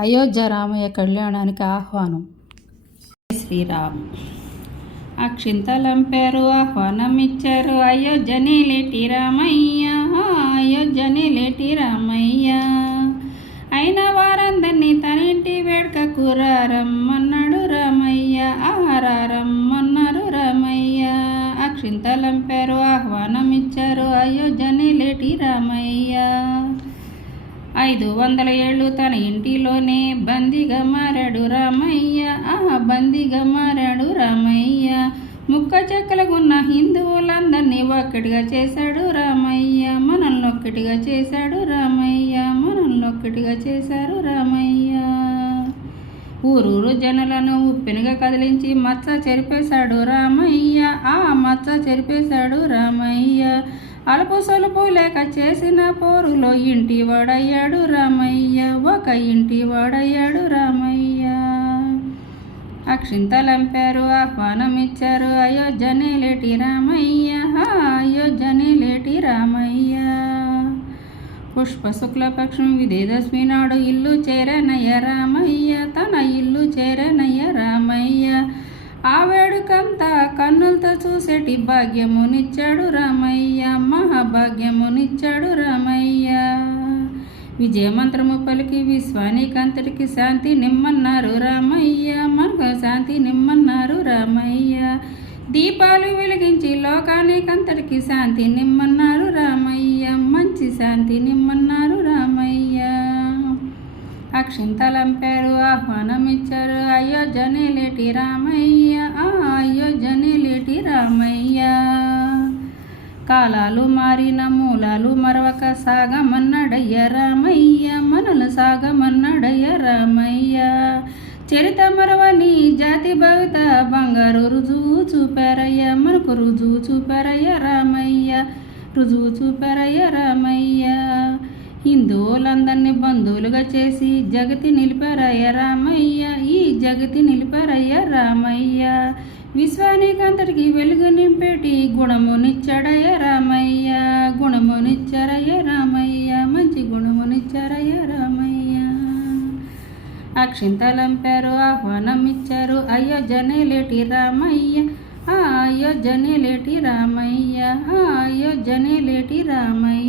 అయోధ్య రామయ్య కళ్యాణానికి ఆహ్వానం. శ్రీరామ్. అక్షింతలంపారు ఆహ్వానం ఇచ్చారు అయోధ్యని లేటి రామయ్య అయోధ్యని లేటి రామయ్య. అయిన వారందరినీ తనింటి వేడుకకు రమ్మన్నాడు రామయ్య ఆహారమ్మన్నారు రామయ్య. అక్షింతలంపారు ఆహ్వానం ఇచ్చారు అయోధ్యని లేటి రామయ్య. ఐదు వందల ఏళ్ళు తన ఇంటిలోనే బందిగా మారాడు రామయ్య. ఆ బందిగా మారాడు రామయ్య. ముక్క చెక్కలకున్న హిందువులందరినీ ఒక్కటిగా చేశాడు రామయ్య. మనల్ని ఒక్కటిగా చేశాడు రామయ్య. మనల్ని ఒక్కటిగా చేశారు రామయ్య. ఊరూరు జనులను ఉప్పెనుగా కదిలించి మచ్చ చెరిపేశాడు రామయ్య. ఆ మచ్చ చెరిపేశాడు రామయ్య. అలుపు సొలుపు లేక చేసిన పోరులో ఇంటి వాడయ్యాడు రామయ్య ఒక ఇంటి వాడయ్యాడు రామయ్య. అక్షింతలంపారు ఆహ్వానం ఇచ్చారు అయోధ్యని లేటి రామయ్య ఆ అయోధ్యని లేటి రామయ్య. పుష్ప శుక్లపక్షం విజయదశమి నాడు ఇల్లు చేరనయ్య రామయ్య తన చూసేటి భాగ్యమునిచ్చాడు రామయ్య మహాభాగ్యమునిచ్చాడు రామయ్య. విజయమంత్రము పలికి విశ్వానికంతటికి శాంతి నిమ్మన్నారు రామయ్య మనకు శాంతి నిమ్మన్నారు రామయ్య. దీపాలు వెలిగించి లోకానికంతటికి శాంతి నిమ్మన్నారు రామయ్య మంచి శాంతి నిమ్మన్నారు రామయ్య. అక్షింతలంపారు ఆహ్వానం ఇచ్చారు అయోధ్యని లేటి రామయ్య. కాలాలు మారిన మూలాలు మరవక సాగమన్నాడయ్య రామయ్య మనలు సాగమన్నాడయ్య రామయ్య. చరిత మరవని జాతి భవిత బంగారు రుజువు చూపారయ్య మనకు రుజువు చూపారయ్య రామయ్య రుజువు చూపారయ్య రామయ్య. హిందువులందరినీ బంధువులుగా చేసి జగతి నిలిపారయ్య రామయ్య ఈ జగతి నిలిపారయ్య రామయ్య. విశ్వానికంతటికి వెలుగు నింపేటి గుణమునిచ్చాడయ్య రామయ్య గుణమునిచ్చారయ్య రామయ్య మంచి గుణమునిచ్చారయ్య రామయ్య. అక్షింతలంపారు ఆహ్వానం ఇచ్చారు అయోజనేలేటి రామయ్య ఆ అయోధ్యనే రామయ్య ఆ అయోధ్యనే రామయ్య.